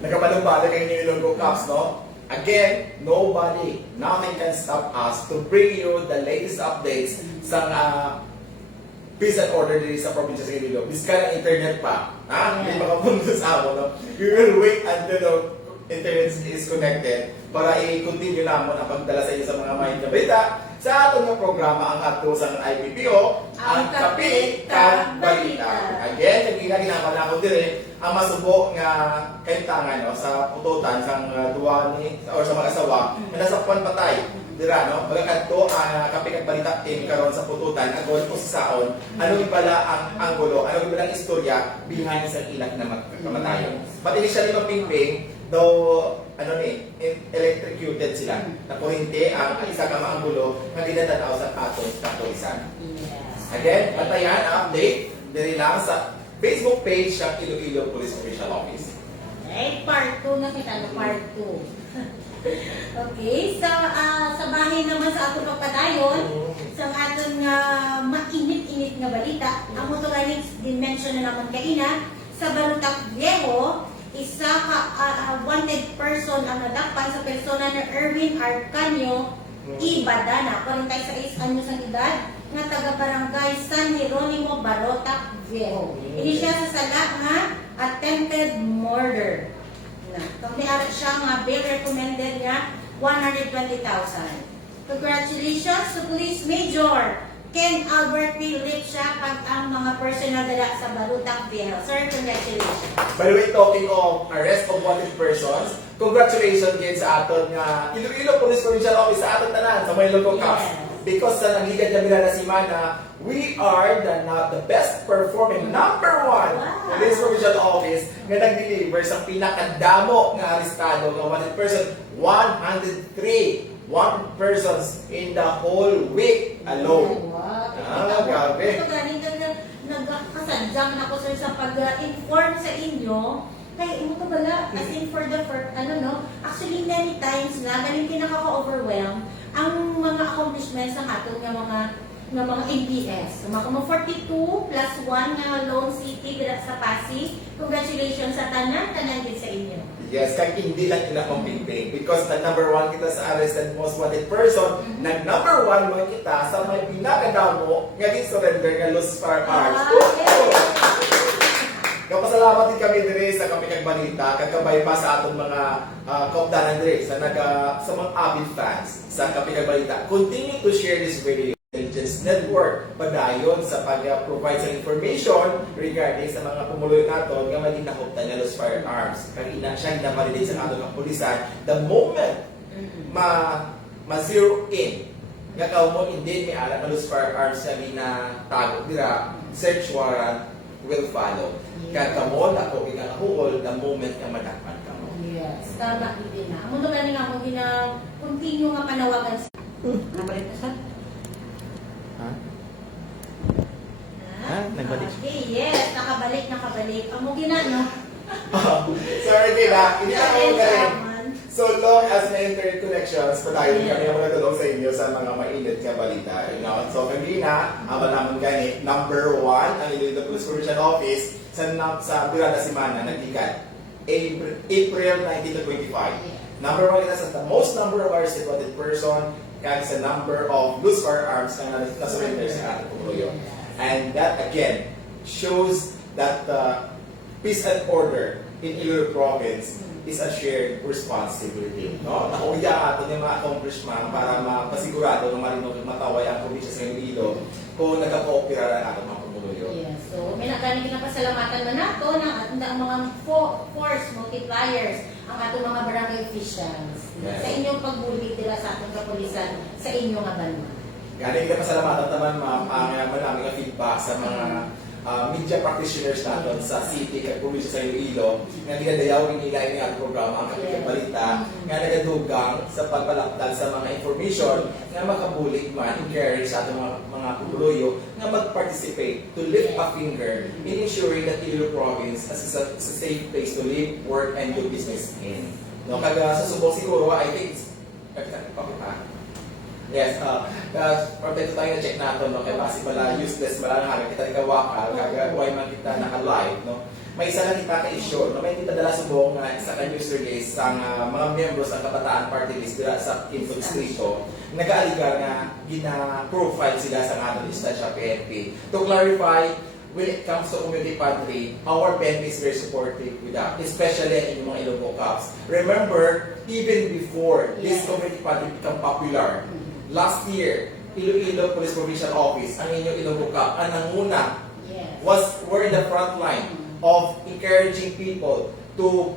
Nagkabalong-balik kayo yung Ilonggo Cups, no? Again, nobody, nothing can stop us to bring you the latest updates sa peace and order dito sa probinsya sa Iloilo. Biska ng internet pa. Hindi makapunta sa ako, no? We will wait until the internet is connected para i-continue naman ang pagdala sa inyo sa mga mahit na balita sa atong programa ang ato sa IPPO, ang Kapi Kag Balita. Again, ginagawa na ako dire ang masubo nga kaintangan no, sa pututan sang duwa ni or sa mag-asawa na nasa puwan patay. Dira no, magkadto ang Kapi Kag Balita team karon sa pututan agol po sa saon. Ano pala ang anggulo, ano pala ang istorya behind sa ilang na kamatayon. But initially mapingping though electrocuted sila. Na kurente ang isa ka maanggulo nga ginatanaw sa atong kapulisan. Again, patayan ang update diri lang sa Facebook page ng Iloilo Police Official Office. Okay, part 2 na kita, part 2. Okay, sa bahay naman sa atong pagpadayon, sa atong mainit-init nga balita, ang motorized dimension na naman kaina, sa Barutak Viejo, isa ka wanted person ang nadakpan sa persona ni Erwin Arcanio Ibadana, 46 anyos ang edad, nga taga-barangay San Jeronimo, Barutak Viejo. Ini siya sa sala nga attempted murder. Kampiara siya nga bail recommended niya 120,000. Congratulations to Police Major Ken Albert Philip siya pag ang mga personal dala sa Barutak Viejo. Sir, congratulations. By the way, talking of arrest of wanted persons, congratulations din sa aton nga Iloilo Police Provincial Office sa aton tanan sa Ilonggo Cups. Because sa nangigad na bila na si Mana, we are the best performing #1 Police Provincial Office nga nag-deliver sa pinakadamo nga arestado nga wanted person, 103 persons in the whole week alone. Grabe. Ito galing nagkasadyang ako sir sa pag-inform sa inyo. Kaya imo to bala, as in for the first, actually many times na, galing kinakaka-overwhelm ang mga accomplishments ng atong mga APS. Mga 42 plus 1 nga Lone City dira sa Pasig. Congratulations sa tanan din sa inyo. Yes, kaya hindi lang ina pingping because na #1 kita sa arrested most wanted person, #1 mo kita sa may pinakadamo nga surrender nga Los Firearms. Kapasalamat din kami dire sa Kapi Kag Balita, kagkabay pa sa atong mga kaupdanan dire sa mga avid fans sa Kapi Kag Balita. Continue to share this video. Intelligence Network padayon sa pag-provide sa information regarding sa mga pumuloy naton nga maging nakuptan nga Los Firearms. Kanina siya ginavalidate sa atong kapulisan the moment ma-zero in nga mo indeed may alam nga Los Firearms nga ginatago dira, search warrant will follow. Kagkamon ako ginahukol the moment nga madakpan ka mo. Yes, tama din na. Amo gani nga mo continue nga panawagan sa nabalit na sa Nagbalik siya. Okay, yes, nakabalik. Amo gina, no? Sorry, Tina. Hindi ako magaling. So long as may internet connections, patayon kami ang magtulong sa inyo sa mga mainit nga balita. So kanina, ang naman gani, #1 ang Iloilo Police Provincial Office sa Birada Simana, nagtikat. April 19 to 25. #1 kita sa the most number of arrested wanted person kag sa number of loose firearms na na-surrender sa ating pumuloy. And that again shows that peace and order in Iloilo Province is a shared responsibility. No? Nauya ato yung mga accomplishment para mapasigurado na marinong mataway ang probinsya sa Iloilo kung nagka-coopera ang ating mga pumuloyo. Yes. So, may nagaling kinapasalamatan na nato ng mga force multipliers ang atong mga barangay officials. Yes. Sa inyong pagbulit nila sa atong kapulisan sa inyong abanman. Galing kita pasalamatan naman maraming ang feedback sa mga media practitioners natin sa city kag probinsya sa Iloilo nga ginadayawin nila ini ang programa ang Kapi Kag Balita nga nagadugang sa pagpalapdan sa mga information nga makabulig man encourage sa atong mga pumuloyo nga mag-participate to lift a finger in ensuring that Iloilo Province is a safe place to live, work, and do business in. No, kaga sa subok siguro I think yes, protesto tayo na check natin, no? Kaya basi pala useless, malang kita ikawakal, kaya why man kita naka-live, no? may isa lang kita ka-issue na may ipadala subong nga sa news release sa mga members ng Kabataan Party List dira sa Quinto Distrito, nag-aaligar nga gina-profile sila sa ating instansya PNP. To clarify, when it comes to community pantry, our PNP is very supportive with that, especially in yung mga Ilonggo Cups. Remember, even before this community pantry become popular, last year, Iloilo Police Provincial Office, ang inyong Ilonggo Cup, ang nanguna were in the front line of encouraging people to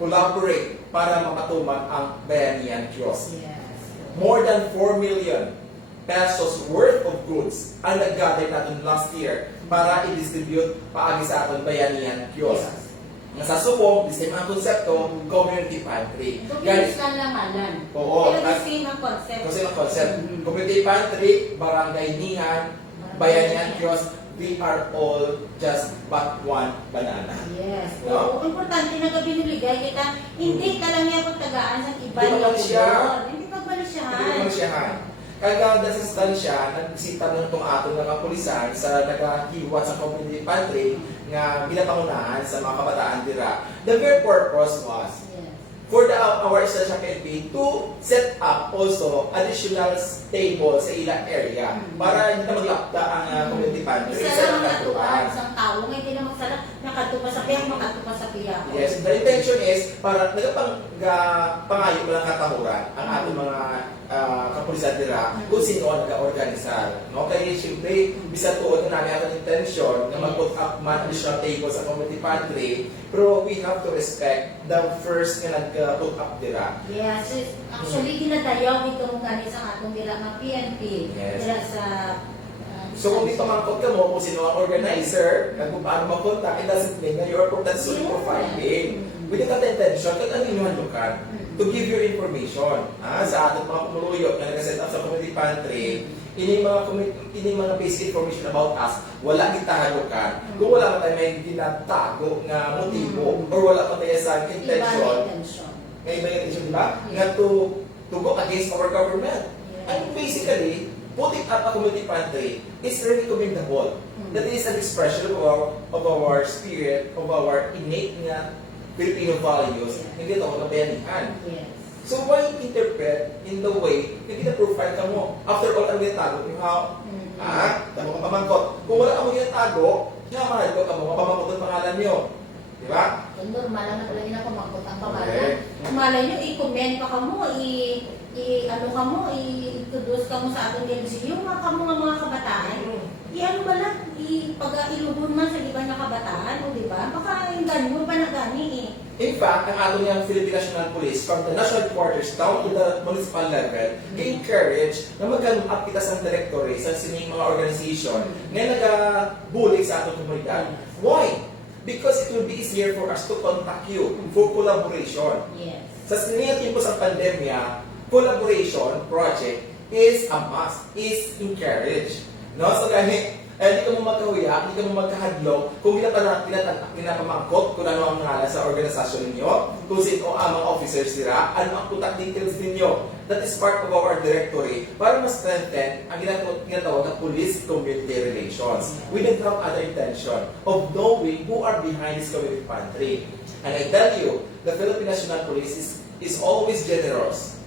collaborate para mapatuman ang Bayanihan Kiosk. More than 4 million pesos worth of goods ang nag-gather natin last year para i-distribute paagi sa ating Bayanihan Kiosk. Sa subong, the same ang konsepto, community pantry. Community lang. Oo. Pero the same ang concept. Kasi ang concept, community pantry, barangay nihan, Bayanihan Kiosk, we are all just but one banana. Yes. No? Oo, importante na gabi niligay kita. Hindi ka lang yung pagtagaan sa iba Hindi niya siya. Hindi pagbalisyahan. Hindi naman siya. Kaya sa stansya, nagsita ng itong atong nakapulisan sa nagahiwa sa community pantry nga pinapangunahan sa mga kabataan dira. The very purpose was for our stansya PNP to set up also additional table sa ilang area para hindi na maglapda ang community pantry Isa sa lang ang natutuan, nagkatuan. isang tao, hindi na magsala, nakatupa sa piyak, makatupa sa piyak. Yes, the intention is para pangayo ko lang katahuran ang ating mga kapulisan dira kung sino ang nag-organisar. No? Kaya siyempre, bisa tuod na namin ang intention na mag-put up man additional table sa community pantry, pero we have to respect the first nga nag-put up dira. Yes, actually, ginadayaw ito mong gani sa atong dira ng PNP. Yes. Dira sa... So kung dito mangkot ka mo kung sino ang organizer, kung paano mag-contact, it doesn't mean na you're solely profiling. With that intention, kung ano yung halukan, to give your information sa ating mga pumuluyot na nag-set up sa community pantry, ini mga basic information about us, wala kita halukan. Kung wala man tayo may ginatago nga motibo or wala pa tayo sa intention, nga iba yung intention, di ba? Nga to go against our government. And basically, putting up a community pantry is really commendable. That is an expression of our spirit, of our innate nga Filipino values, hindi ito mga bayanihan. So why interpret in the way na gina-profile ka mo? After all, ang ginatago, you have, tamo kang pamangkot. Kung wala ka mo ginatago, mahal ko ka mo, mapamangkot ang pangalan niyo. Di ba? Normal lang na pala yun na pamangkot ang pangalan. Malay nyo, i-comment pa ka mo, i-ano ka mo, i-introduce ka mo sa atong LGU, mga mga kabataan. I-ano ba lang, pag-ilubon man sa iba na kabataan, o di ba? Baka yung ganyo pa na gani In fact, ang ato niyang Philippine National Police from the national headquarters down to the municipal level, encourage na mag-up kita sa directory sa sining mga organization na nag-bulig sa atong komunidad. Why? Because it will be easier for us to contact you for collaboration. Yes. Sa sining timpo sa pandemya, collaboration project is a must, is encouraged. No? So gani, hindi ka mo magkahuya, hindi ka mo magkahadlok kung pinapamangkot kung ano ang ngalan sa organisasyon ninyo, kung sino ang mga officers nila, ano ang contact details ninyo. That is part of our directory para mas strengthen ang ginatawag na police community relations with the other intention of knowing who are behind this community pantry. And I tell you, the Philippine National Police is always generous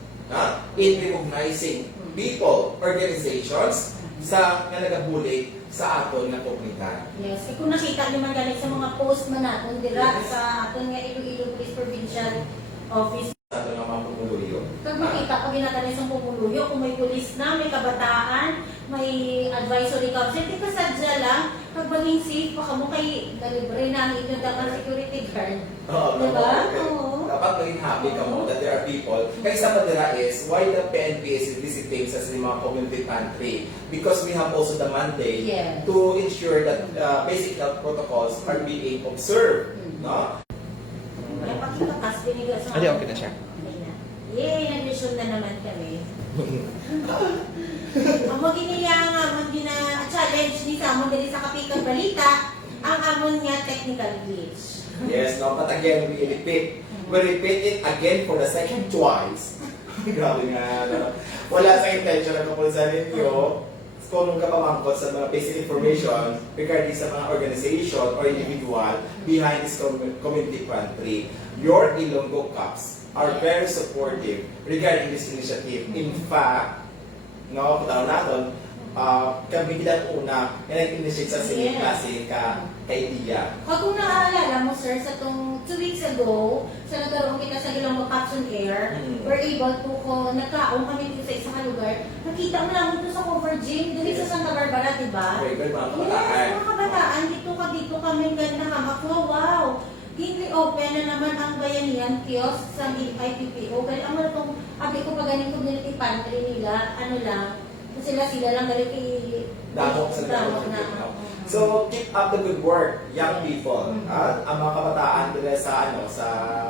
in recognizing people, organizations, sa nga nagabulig sa aton nga komunidad. Yes, kung nakita nyo man galing sa mga post man natin dira sa aton nga Iloilo Police Provincial Office. Sa aton nga mga pumuluyo. Pag makita pa ginatan isang pumuluyo, kung may pulis na, may kabataan, may advisory council, di ka sadya lang, pag maging safe pa ka mo kay delivery na ang inyong dapat security guard. Oo, diba? Oo. Dapat maging happy ka mo that there are people. Kaya isa pa dira is why the PNP is visiting sa mga community pantry. Because we have also the mandate to ensure that basic health protocols are being observed. No? Wala pa kikakas binigo sa... Okay na siya. Yay, nag-mission na naman kami. Ang maginiyang challenge ni Samon dali sa Kapikang Balita, ang amon nga technical glitch. Yes, no, but again, we repeat. We repeat it again for the second twice. Grabe nga, no? Wala sa intention na tungkol sa ninyo. kung kapamangkot sa mga basic information regarding sa mga organization or individual behind this community pantry. Your Ilonggo Cups are very supportive regarding this initiative. In fact, no, kung natin, kami bilang una na nag-initiate sa same klase ka-idea. Kung naaalala mo, sir, sa itong 2 weeks ago, sa nagkaroon kita sa Ilonggo Cups on Air, we're able to, nagkaong kami dito sa isang lugar, nakita mo lang ito sa cover gym, dito sa Santa Barbara, diba? Very good, mga kabataan. Yes, mga kabataan, dito kami ganda hamakwa, wow! Hindi open na naman ang bayanihan kiosk sa IPPO. Kaya ang itong, abi ko pa ganing community pantry nila, ano lang, sila lang galing Damok sa damok na. So, keep up the good work, young people. Ang mga kabataan nila sa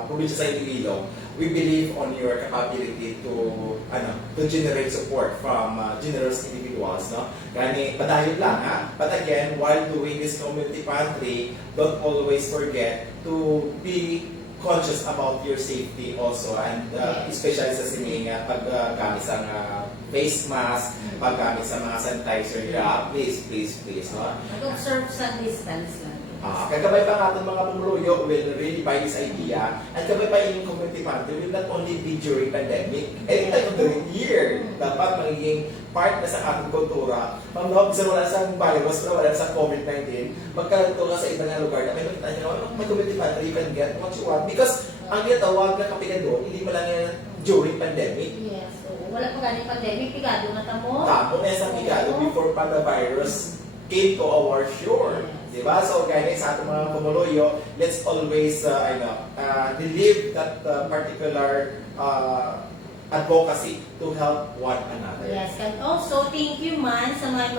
probinsya sa Iloilo, we believe on your capability to generate support from generous individuals, no? Kani padayon lang, ha? But again, while doing this community pantry, don't always forget to be conscious about your safety also, and especially sa sining paggamit sa face mask, paggamit sa mga sanitizer, please, no? Mag-observe sa distance lang. Kagabay pa nga itong mga pumuluyo will really buy this idea, at kabay pa yung community pantry will not only be during pandemic, anytime of the year, dapat magiging part na sa ating kultura. Mamahog sa wala sa virus, wala sa COVID-19, magkaroon ka sa ibang lugar na may community pantry, you can get what you want. Because ang ginatawag na kapigado, hindi mo lang yan during pandemic. Yes, so wala pa galing pandemic, pigado na tamo. Tapo na sa pigado before pa the virus came to our shore. Diba? So, guys, sa ating mga pumuluyo, let's always, relieve that particular advocacy to help one another. Yes, and also, thank you man sa mga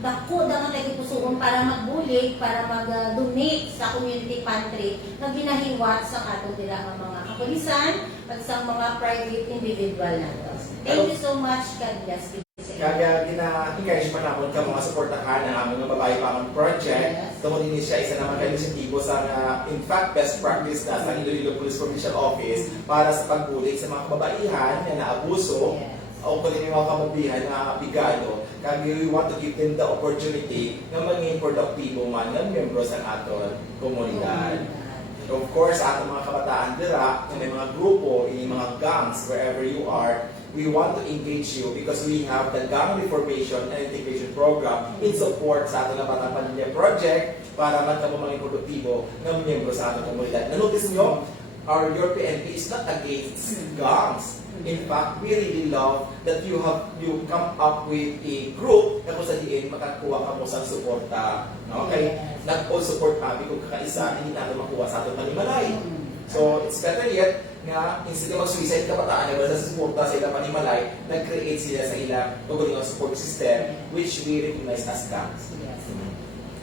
dako na tagipusoon para magbulig, para mag-donate sa community pantry na ginahiwat sa atong nila mga kapulisan at sa mga private individual nato. Thank you so much, God bless you. Kaya gina-encourage pa naman ka mga suportahan ng aming babae pamang project. Yes. Tungkol din siya isa naman kayo initiatibo sa in fact best practice na sa Iloilo Police Provincial Office para sa pagbulig sa mga kababaihan na naabuso o kung yung mga kababihan na bigado. Kaya we want to give them the opportunity na maging produktibo man ng membro sa aton komunidad. Of course, sa atong mga kabataan dira, na may mga grupo, mga gangs, wherever you are, we want to engage you because we have the Gang Reformation and Integration Program in support sa ating Batang Pamilya Project para man kamo maging produktibo ng miyembro sa ating komunidad. Na-notice nyo, your PNP is not against gangs. In fact, we really love that you come up with a group na kung sa diin makakuha ka mo sa suporta. Okay? Not all support kami kung kakaisa, hindi natin makuha sa ating panimalay. So, it's better yet nga instead of mag-suicide kabataan na sa suporta sa ilang panimalay, nag-create sila sa ilang tuguling support system which we recognize as gangs.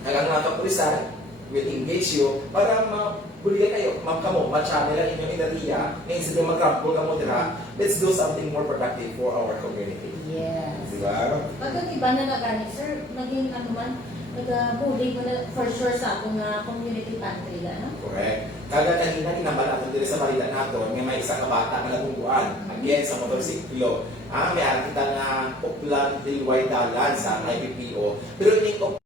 Hanggang mga kapulisan will engage you para mabuligan kayo, kamo, ma-channel ang inyong enerhiya na instead of mag-grapple ka mo dira, let's do something more productive for our community. Yes. Diba? Pagkat iba na nagani, sir, naging ano man, nag-bully ko na for sure sa atong community pantry na, no? Correct. Kaga kanina kinambal natin dito sa balita natin nga may isang kabata nga nagungguan again sa motorsiklo. May kita nga uplan dilway dalan sa IPPO. Pero